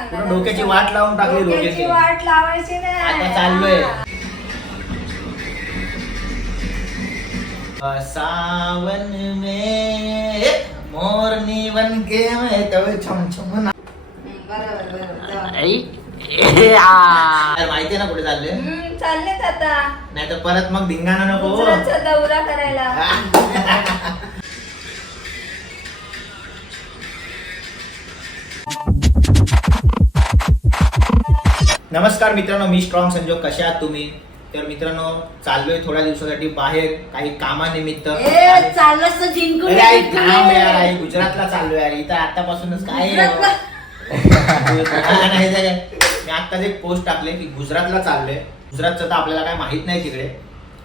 सांगणार. डोक्याची वाट लावून टाकली. डोक्याची वाट लावायची नाही. आता चाललोय. सावन में मोरनी बन के मैं तवे छम छम ना. बरोबर. माहितीये ना कुठे चालले. चाललेत आता. नाही तर परत मग धिंगाणा नको. गुजरातचा दौरा करायला. नमस्कार मित्रांनो, मी स्ट्रॉंग संजोग. कशा आहात तुम्ही? तर मित्रांनो, चाललोय थोड्या दिवसासाठी बाहेर काही कामानिमित्त. चाललंस तर जिंकून गुजरातला चाललोय यार. इथं आतापासूनच काय मी आत्ताच एक पोस्ट टाकले की गुजरातला चाललोय. गुजरातचं तर आपल्याला काय माहित नाही तिकडे,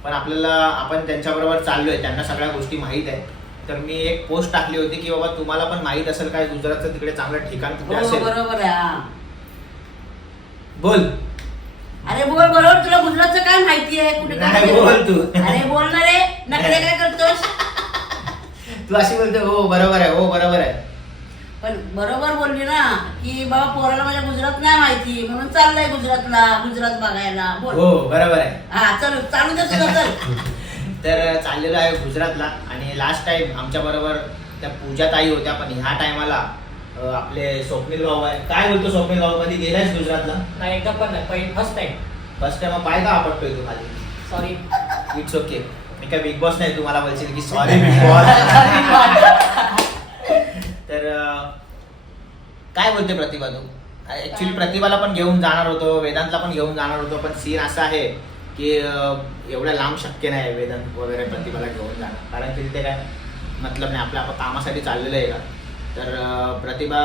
पण आपण त्यांच्याबरोबर चाललोय, त्यांना सगळ्या गोष्टी माहित आहे. तर मी एक पोस्ट टाकली होती की बाबा तुम्हाला पण माहित असेल काय गुजरातचं तिकडे चांगलं ठिकाण कुठे असेल. बरोबर आहे. बोल. अरे बोल. बरोबर. तुला गुजरातचं काय माहिती आहे? कुठे नाही बोल तू. अरे बोल ना रे. नकडे काय करतोस? तू अशी बोलते. हो बरोबर आहे, हो बरोबर आहे. पण बरोबर बोलली ना की बाबा पोराला माझ्या गुजरात नाही माहिती म्हणून चाललंय गुजरात बघायला. बोल. हो बरोबर आहे. हा चल चालू दे तुझं. चल. तर चाललेलो आहे गुजरातला. आणि लास्ट टाइम आमच्या बरोबर त्या पूजा ताई होत्या, पण ह्या टायमाला आपले स्वप्नील भाऊ आहे. काय बोलतो स्वप्नील भाऊ, कधी गेलायस गुजरातला? नाही, एकदा पण नाही. पहिली फर्स्ट टाइम. First time. पाय का आपटतोय तू खाली? सॉरी. It's okay. मी काय बिग बॉस नाही तुम्हाला बोलशील की सॉरी बिग बॉस. तर काय बोलते प्रतिभा तू? ऍक्च्युली प्रतिभाला पण घेऊन जाणार होतो, वेदांतला पण घेऊन जाणार होतो, पण सीन असा आहे की एवढ्या लांब शक्य नाही वेदांत वगैरे प्रतिभाला घेऊन जाणं, कारण की तिथे काय मतलब नाही. आपण कामासाठी चाललेलं आहे का. तर प्रतिभा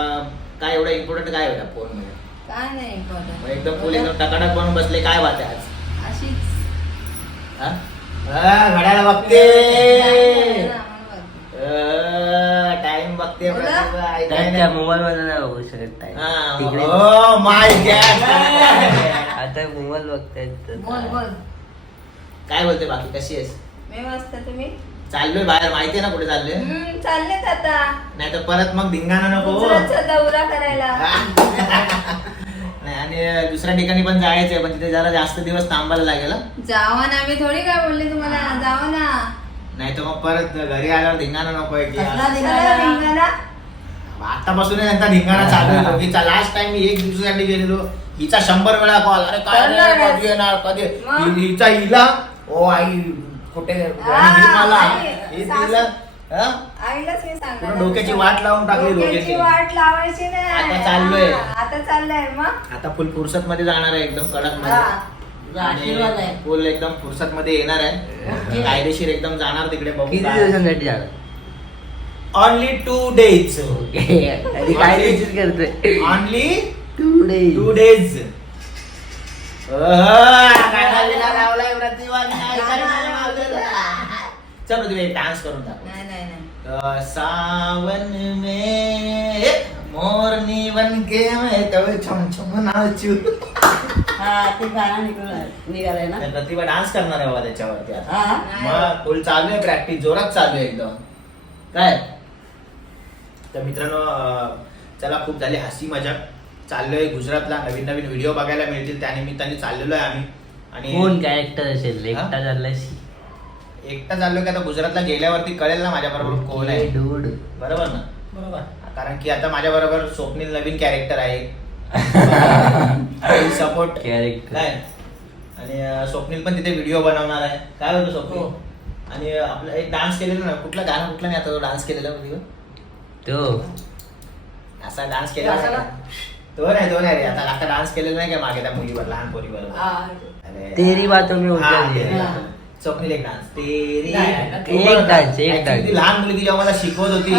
काय एवढं इम्पॉर्टंट काय होता फोन मध्ये? काय नाही important. एकदम फुल एकदम टकाटक बनून बसले. काय बात आहे आज? अशीच. घड्याला बघते, म्हणून टाइम बघते बोला. प्रतिभा. त्या मोबाईल मध्ये नाही बघू शकत तिकडे. Oh my God. आता मोबाईल बघतायत तर. बोल. काय बोलते बाकी, कशी आहेस? मी मस्त. तुम्ही? चाललोय बाहेर. माहितीये ना कुठे चाललोय. चाललेत आता. नाही तर परत मग धिंगाणा नको. गुजरातचा दौरा करायला. नाही, आणि दुसऱ्या ठिकाणी पण जायचंय, पण तिथे जरा जास्त दिवस थांबायला लागेल. जावा ना. मी थोडी काय बोलले तुम्हाला. जावा ना. नाही तर मग परत घरी आल्यावर धिंगाणा नकोय की कसला चला धिंगाणा? रिंगाला. आतापासून त्यांचा धिंगाणा चालू आहे. हिचा लास्ट टाइम मी एक दिवसासाठी गेलेलो, हिचा 100 वेळा कॉल. अरे काय नाही, कधी येणार, कधी. मग? हिचा हिला ओ आई कुठे मला आई, तिला आईलाच मी सांगणार. डोक्याची वाट लावून टाकली. डोक्याची वाट लावायची नाही. आता चाललोय. आता चाललंय मग. आता फुल फुर्सत मध्ये जाणार आहे, एकदम कडक मध्ये. तुझा आशीर्वाद आहे. फुल एकदम फुर्सत मध्ये येणार आहे. ओके. कायदेशीर एकदम जाणार तिकडे. बघू किती दिवसांसाठी जाणार? Only 2 days. आणि काय दिवशीच करतोय? Only 2 days. 2 days. गाणं बिणं लावलंय प्रतिभाने. चल तुम्ही डान्स करून टाकू. नाही. सावन में मोरनी बन के मैं तवे छम छम नाचू. हा ते गाणं निघालंय ना. तर प्रतिभा डान्स करणार आहे बाबा त्याच्यावरती आता. हा. मग फुल चालू आहे प्रॅक्टिस, जोरात चालू आहे एकदम. काय तर मित्रांनो, चला खूप झाली हसी मजाक. चाललोय गुजरातला. नवीन नवीन व्हिडिओ बघायला मिळतील, त्यानिमित्ताने चाललेलो आहे आम्ही. आणि कोण कॅरेक्टर असेल? एकटा चाललाय. एकटा चाललोय की आता गुजरातला गेल्यावरती कळेल ना माझ्या बरोबर कोण आहे. डूड. बरोबर ना. बरोबर. कारण की आता माझ्या बरोबर स्वप्नील नवीन कॅरेक्टर आहे. Support character. काय. आणि स्वप्नील पण तिथे व्हिडिओ बनवणार आहे. काय होतं स्वप्नील? आणि आपलं एक डान्स केलेला ना, कुठला गाणं कुठला नाही आता डान्स केलेला तो असा डान्स केलेला असा नाही. तो नाही रे. आता डान्स केलेला नाही का मागे त्या मुलीवर, लहान पोरीवर. हा. अरे तेरी बातों में हा, उलझा तेरी दिया. बात. स्वप्नील एक डान्स तेरी. नाही, नाही, तो एक बघ, डान्स, एक actually डान्स. ती लहान मुलगी जेव्हा मला शिकवत होती.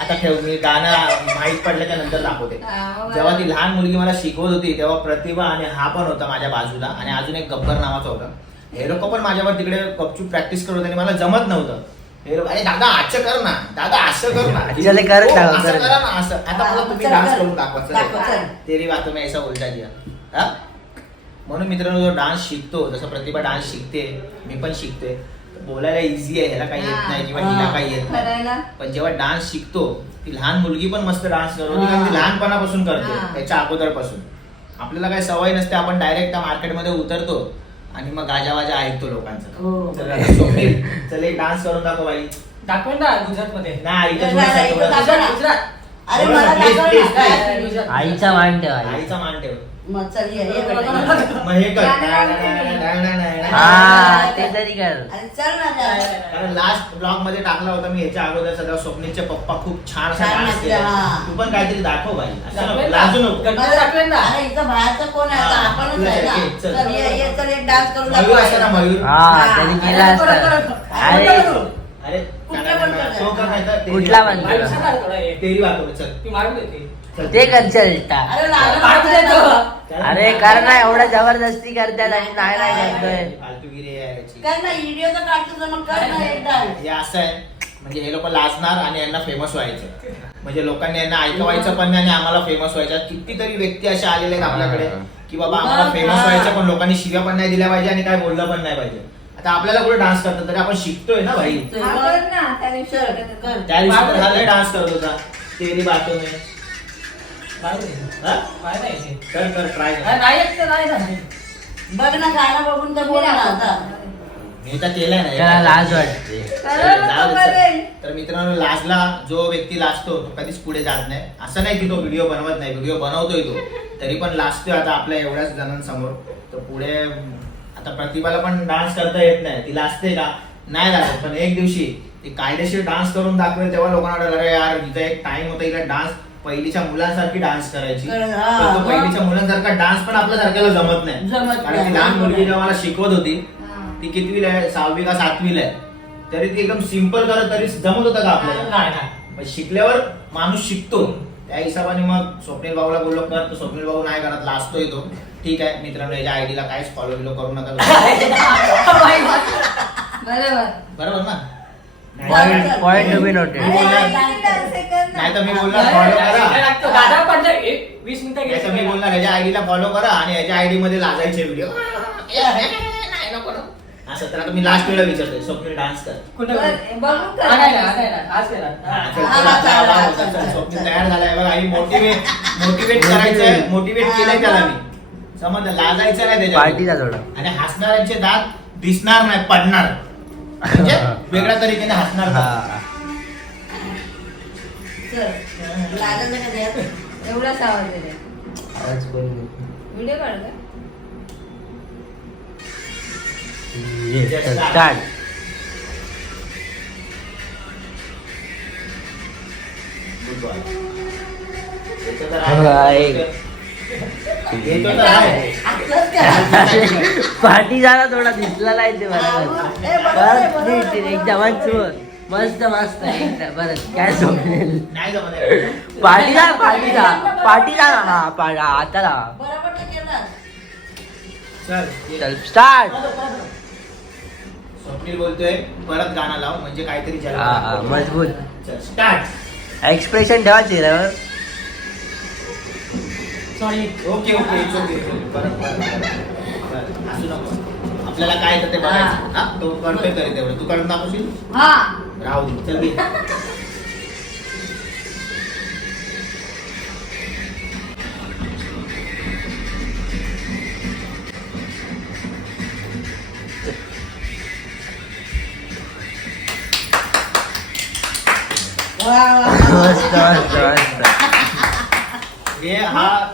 आता ठेव, मी गाणं माहीत पडल्याच्या नंतर दाखवते. जेव्हा ती लहान मुलगी मला शिकवत होती तेव्हा प्रतिभा आणि हा पण होता माझ्या बाजूला, आणि अजून एक गब्बर नावाचा होता. हे लोक पण माझ्यावर तिकडे गपचूप प्रॅक्टिस करत होते आणि मला जमत नव्हतं. हे लोक, अरे दादा असं कर ना, दादा असं कर ना, चले कर हो, ना, असं कर. करा ना, असं. आता मला तुम्ही चल, डान्स चल. करून दाखवा. दाखव, चल. चल. तेरी बातों में ऐसा उलझा दिया. हा? म्हणून मित्रांनो, जो डान्स शिकतो, जसं प्रतिभा डान्स शिकते, मी पण शिकते. बोलायला इझी आहे, ह्याला काही येत नाही किंवा हिला काही येत नाही. करायला पण जेव्हा डान्स शिकतो ती लहान मुलगी पण मस्त डान्स करत होती, कारण ती लहानपणापासून करते हा. त्याच्या अगोदरपासून. आपल्याला काही सवय नसते, आपण डायरेक्ट त्या मार्केटमध्ये उतरतो आणि मग गाजावाजा ऐकतो लोकांचा. हो. तर आता स्वप्नील, चल एक डान्स करून दाखव बाई. दाखवेन ना गुजरात मध्ये. नाही इथं नाही, नाही, थोडंसं- इथं दाखव ना. गुजरात. अरे थोडंसं मला please, दाखव please, ना. please. गुजरात. आईचा मान ठेवा. आईचा मान ठेव. मग चल ये बघ. मग हे कर. हा ते तरी कर. अरे चल ना जा. कारण लास्ट ब्लॉग मध्ये टाकला होता मी ह्याच्या अगोदर सगळं स्वप्नीलचे पप्पा खूप छान असा छान डान्स नाचले, केला. हा. तू पण काहीतरी दाखव बाई, असं नको, दाखवेन ना. लाजू नको. गणपती दाखवेन ना. अरे इथं बाहेरचं कोण आहे आता? हा, आपणच तुला आहे ना. एक, चल. चल ये चल एक डान्स करून मयूर असतं ना, मयूर. हा त्यांनी केला अरे, बरं, असता. बरं. अरे अरे कुठला पण कर. तो कर, नाही तर तेरी कुठला बात. पण. मारून सांगा थोडा हे. तेरी बात होती, चल. ती मारून देते. चल. ते करशील का? अरे लागलं पाठवून ना. देतो. अरे कर ना, एवढं जबरदस्ती करतात आणि नाही नाही करतोय. फालतूगिरी आहे याची. कर ना व्हिडिओ तर काढतो तर मग कर ना एक डान्स. हे असं आहे, म्हणजे हे लोक लाजणार आणि यांना फेमस व्हायचं. म्हणजे लोकांनी यांना ऐकवायचं पण नाही आणि आम्हाला फेमस व्हायचं. कितीतरी व्यक्ती असे आलेले आहेत आपल्याकडे की बाबा आम्हाला फेमस व्हायचं, पण लोकांनी शिव्या पण नाही दिल्या पाहिजे आणि काय बोललं पण नाही पाहिजे. आता आपल्याला कुठे डान्स करतात तरी आपण शिकतोय ना भाई. हा, कर ना त्या दिवशी चल, करत होता. कर. त्या दिवशी तर झालंय डान्स करत होता. तेरी बातों में. मारून देते. हा? मारून नाही येते. कर कर ट्राय अरे नाही येत तर नाही ना. बघ ना गाणं बघून तर बोल ना आता. मी तर केलंय त्याला ना. लाज वाटते. करेल तो जाऊ दे, करेल. तर मित्रांनो, लाजला जो व्यक्ती लाजतो तो कधीच पुढे जात नाही. असं नाही की तो व्हिडिओ बनवत नाही, व्हिडिओ बनवतोय तो, तरी पण लाजतोय. आता आपल्या एवढ्याच जणांसमोर तर पुढे आता प्रतिभाला पण डान्स करता येत नाही, ती लाजते का? नाही लागत. पण एक दिवशी ती कायदेशीर डान्स करून दाखवेल तेव्हा लोकांना वाटेल, अरे यार हिचा एक टाइम होता, हिला डान्स पहिलीच्या मुलांसारखी डान्स करायची. हा, तर तो पहिलीच्या मुलांसारखा डान्स पण आपल्या सारख्याला जमत नाही. जमत कारण नाही. ती लहान मुलगी जेव्हा मला शिकवत होती, हा. ती कितवीला आहे, 6वी का 7वीला आहे, तरी ती एकदम सिम्पल करत तरी जमत होतं का आपल्याला? नाही नाही. पण शिकल्यावर माणूस शिकतो. त्या हिशोबाने मग स्वप्नील भाऊला बोललो कर, तर स्वप्नील भाऊ नाही करत, लाजतोय तो. ठीक आहे मित्रांनो, याच्या आयडीला काहीच फॉलो बिलो करू नका. बरोबर. बरोबर ना? Point to be noted. अरे, किती डान्स आहे, कर ना. नाही तर मी बोलणार फॉलो करा. तो गाडा पडलं 20 मिनिटं नाही तर मी गेली. बोलणार याच्या आयडीला फॉलो करा आणि याच्या आयडी मध्ये लाजायचे व्हिडिओ. असं तर आता मी लास्ट वेळेला विचारतोय, स्वप्नील डान्स कर. कुठं बरं, बघून कर. हा, नाही, नाही, नाही, नाही. आज केला. हा, चल, हा, चल, हा, चल, हा, चल, चल, चल, चल, स्वप्नील चल. तयार झालाय बघा. आणि मोटिवेट करायचंय, मोटिवेट केलंय त्याला मी. समजलं, लाजायचं नाही त्याच्या. पार्टीचा थोडा. आणि हसणाऱ्यांचे दात दिसणार नाही, पडणार. म्हणजे वेगळ्या तरीकेने हसणार नाही. हा. चल लागलं का द्या. एवढाच आवाज दिलाय. आवाज कोण व्हिडिओ काढ का? स्टार्ट. Good boy. याचं तर हाय. आहे. येतो तर आहे. असंच करा. पार्टी झाला थोडा दिसला नाही ते बरोबर. ए, बरोबर आहे, बरोबर आहे, परत एकदम मस्त मस्त एकदम बरं काय झोपलेल. नाही जमत आहे. पार्टीला हा आता लावा. बरोबर तर केलं. चल, ये. चल स्टार्ट. स्वप्नील बोलतोय परत गाणं लाव, म्हणजे काहीतरी हा जरा- मजबूत चल स्टार्ट. एक्सप्रेशन ठेवा चेहऱ्यावर. Sorry. Okay okay it's okay. परत असू नको. आपल्याला काय तर ते बघायचं. हा तो करतोय तरी तेवढं तू करून दाखवशील. हा. राहू दे, चल घे. वा, वा, वा. मस्त मस्त मस्त.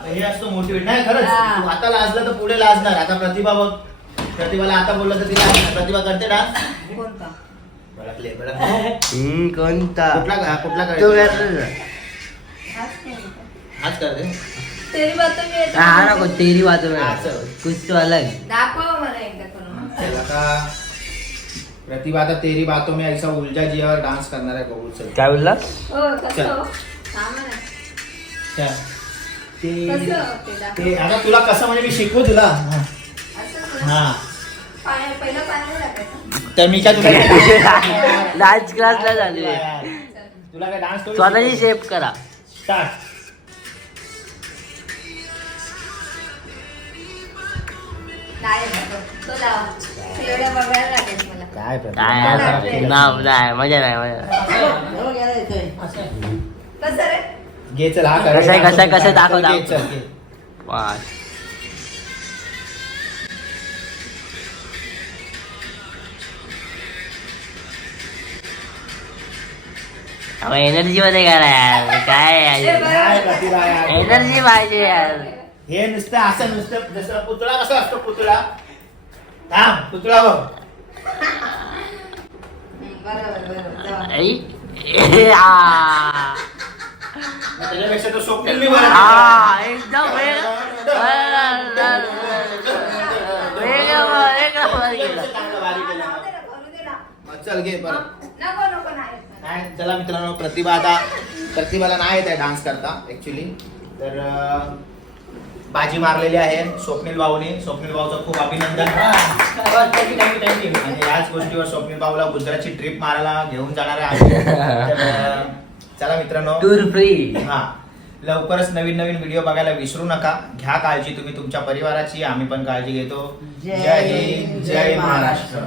हे असतो मोटिवेट. नाही खरंच, हा. तू आता लाजला तर पुढे लाजणार. आता प्रतिभा बघ, प्रतिभाला आता बोललं तर तिला प्रतिभा करते डान्स. कोणता? भडकले. कोणता कुठला तू करायचा? करतो. हाच नाही का? हाच करते. तेरी बातों में येतं. हा नको तेरी बात हा, चल. कुछ तो अलग. दाखव मला एकदा करून. चल आता प्रतिभा आता तेरी बातों में ऐसा उलझा जियावर डान्स करणार आहे बघू. चल काय बोलला? हो, कसं चल. हो? थांब ना. चल. कसं ते दाखव. ते आता तुला कसं म्हणजे मी शिकवू तुला. असं हा पहिलं पाण्यावर टाकायचं. तर मी काय तुला डान्स क्लासला झाले. तुला काय डान्स स्वतःची शेप करा. स्टार्ट. नाही बाबा. तो लावा. ते एवढं बघायला लागेल मला. काय काय नाव नाही मजा नाही मजा नाही. हे बघ, याला येतोय. कसं रे घे चल हा कसं दाखव, घे, दाखव. चल, घे. वास. एनर्जी मध्ये करा काय काय प्रतिभा यार. एनर्जी पाहिजे यार. हे नुसतं असं नुसतं जसं पुतळा कसा असतो पुतळा पुतळा बघ बरोबर तेव्हा. त्याच्यापेक्षा तो स्वप्नील मी एकदम चल घे बरं नको नाही नाही चला मित्रांनो प्रतिभाला नाही येत आहे डान्स करता ऍक्च्युली तर बाजी मारलेली आहे स्वप्नील भाऊनी. स्वप्नील भाऊचं खूप अभिनंदन. थँक्यू. आणि याच गोष्टीवर स्वप्नील भाऊला गुजरातची ट्रिप मारायला घेऊन जाणार आहे. तर, चला मित्रांनो टूर फ्री. हा लवकरच नवीन व्हिडिओ बघायला विसरू नका. घ्या काळजी तुम्ही तुमच्या परिवाराची. आम्ही पण काळजी घेतो. जय हिंद जय महाराष्ट्र.